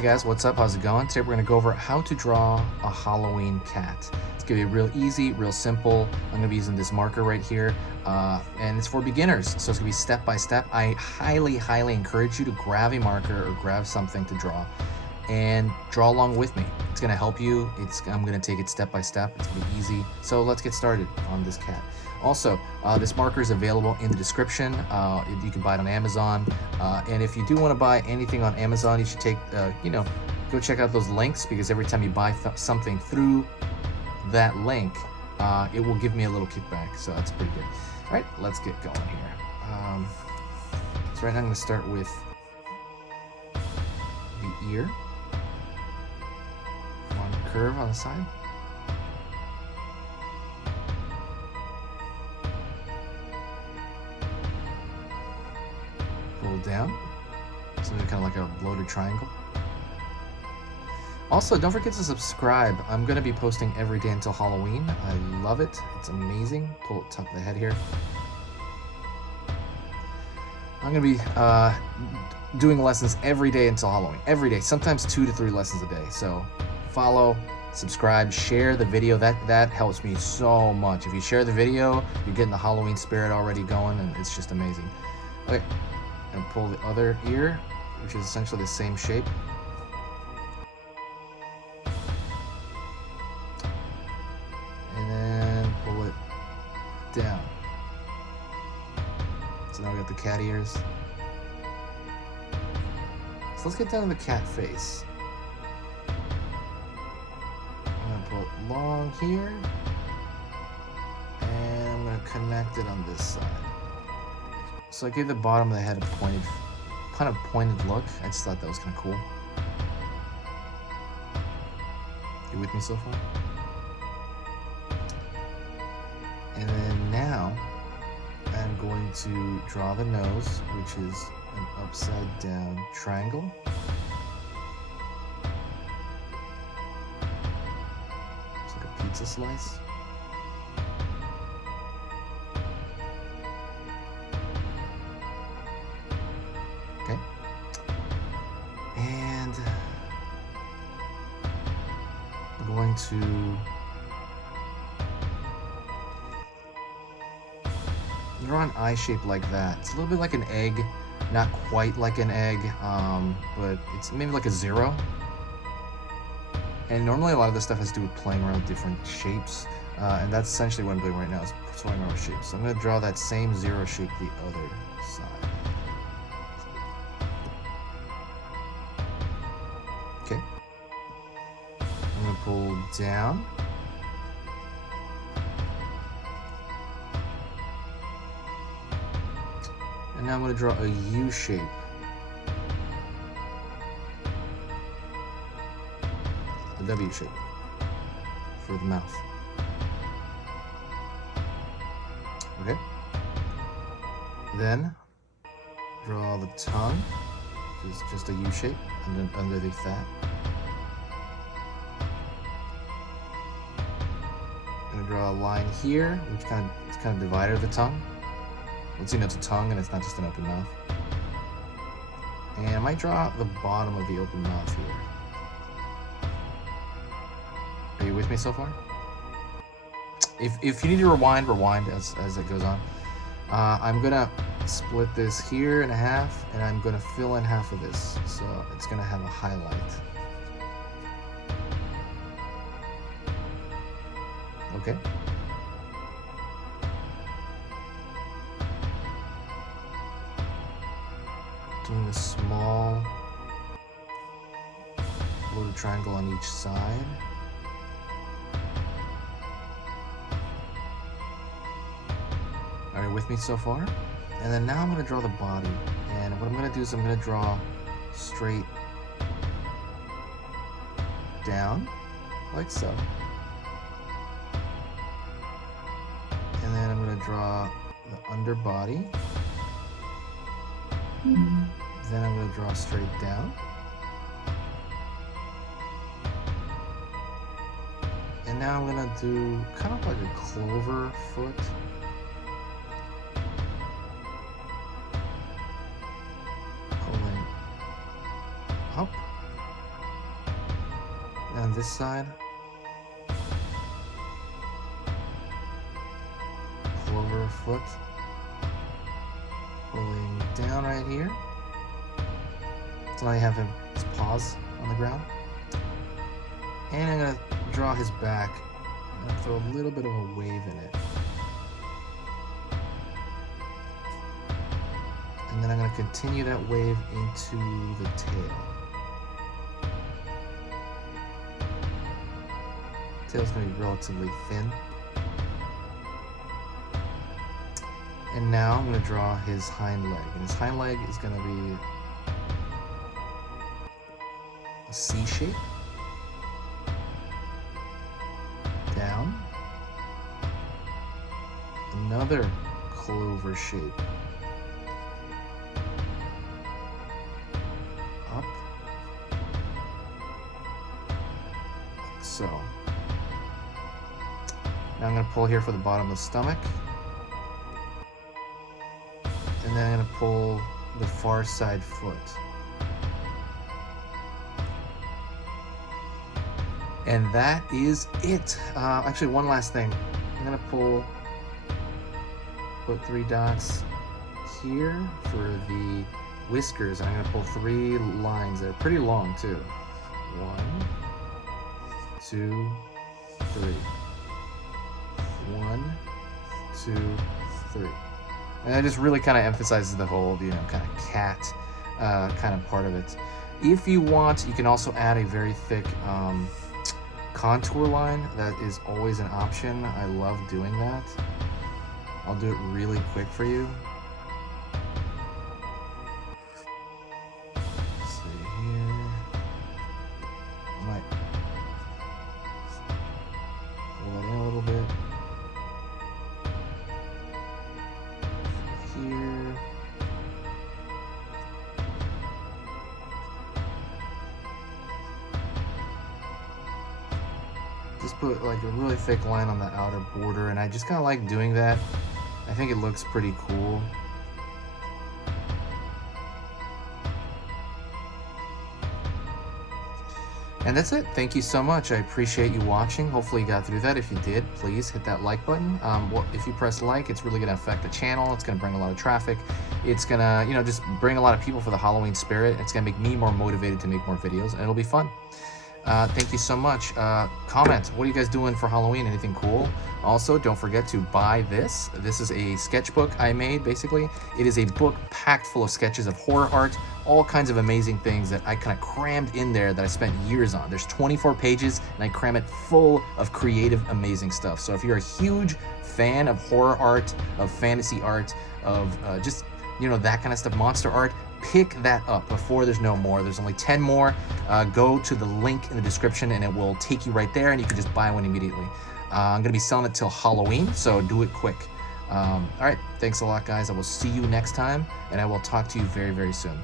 Hey guys, what's up? How's it going? Today we're going to go over how to draw a Halloween cat. It's going to be real easy, real simple. I'm going to be using this marker right here, and it's for beginners, so it's going to be step by step. I highly encourage you to grab a marker or grab something to draw and draw along with me. It's going to help you. I'm going to take it step by step. It's going to be easy. So let's get started on this cat. Also, this marker is available in the description. You can buy it on Amazon. And if you do want to buy anything on Amazon, you should go check out those links, because every time you buy something through that link, it will give me a little kickback. So that's pretty good. All right, let's get going here. So right now I'm going to start with the ear. One curve on the side. Pull down, so they're kind of like a bloated triangle. Also, don't forget to subscribe. I'm going to be posting every day until Halloween. I love it. It's amazing. Pull it top of the head here. I'm going to be doing lessons every day until Halloween. Every day, sometimes 2 to 3 lessons a day. So follow, subscribe, share the video. That helps me so much. If you share the video, you're getting the Halloween spirit already going, and it's just amazing. Okay. And pull the other ear, which is essentially the same shape. And then pull it down. So now we got the cat ears. So let's get down to the cat face. I'm going to pull it long here. And I'm going to connect it on this side. So I gave the bottom of the head a kind of pointed look. I just thought that was kind of cool. You with me so far? And then now I'm going to draw the nose, which is an upside down triangle. It's like a pizza slice. Okay. And I'm going to draw an eye shape like that. It's a little bit like an egg, not quite like an egg, but it's maybe like a 0. And normally a lot of this stuff has to do with playing around with different shapes, and that's essentially what I'm doing right now, is toying around with shapes. So I'm going to draw that same 0 shape the other side. Okay. I'm going to pull down. And now I'm going to draw a U shape. A W shape for the mouth. Okay. Then draw the tongue, which is just a U shape underneath that. I'm going to draw a line here, which it's kind of divided of the tongue. Once you know it's a tongue and it's not just an open mouth. And I might draw the bottom of the open mouth here. Are you with me so far? If you need to rewind as it goes on. I'm gonna split this here in half, and I'm gonna fill in half of this. So it's gonna have a highlight. Okay. Doing a small bloated triangle on each side. Are you with me so far? And then now I'm going to draw the body. And what I'm going to do is I'm going to draw straight down, like so. And then I'm going to draw the underbody. Then I'm going to draw straight down. And now I'm going to do kind of like a clover foot. Pulling up. on this side. Clover foot. Pulling down right here. So now you have his paws on the ground. And I'm going to draw his back and throw a little bit of a wave in it. And then I'm going to continue that wave into the tail. Tail's going to be relatively thin. And now I'm going to draw his hind leg. And his hind leg is going to be a C shape. Down. Another clover shape. Up. Like so. Now I'm going to pull here for the bottom of the stomach. And then I'm going to pull the far side foot. And that is it. Actually, one last thing. I'm going to put 3 dots here for the whiskers. I'm going to pull 3 lines. They're pretty long too. 1, 2, 3. 1, 2, 3. And that just really kind of emphasizes the whole, kind of cat kind of part of it. If you want, you can also add a very thick contour line. That is always an option. I love doing that. I'll do it really quick for you. Let's see here. I might pull that in a little bit. Here. Just put like a really thick line on the outer border, and I just kind of like doing that. I think it looks pretty cool. And that's it. Thank you so much. I appreciate you watching. Hopefully you got through that. If you did, please hit that like button. If you press like, it's really going to affect the channel. It's going to bring a lot of traffic. It's going to, just bring a lot of people for the Halloween spirit. It's going to make me more motivated to make more videos, and it'll be fun. Thank you so much. Comment. What are you guys doing for Halloween? Anything cool? Also, don't forget to buy this. This is a sketchbook I made, basically. It is a book packed full of sketches of horror art, all kinds of amazing things that I kind of crammed in there that I spent years on. There's 24 pages, and I cram it full of creative, amazing stuff. So if you're a huge fan of horror art, of fantasy art, of just, that kind of stuff, monster art, pick that up before there's no more. There's only 10 more. Go to the link in the description and it will take you right there, and you can just buy one immediately. I'm gonna be selling it till Halloween, so do it quick. All right, thanks a lot, guys. I will see you next time, and I will talk to you very, very soon.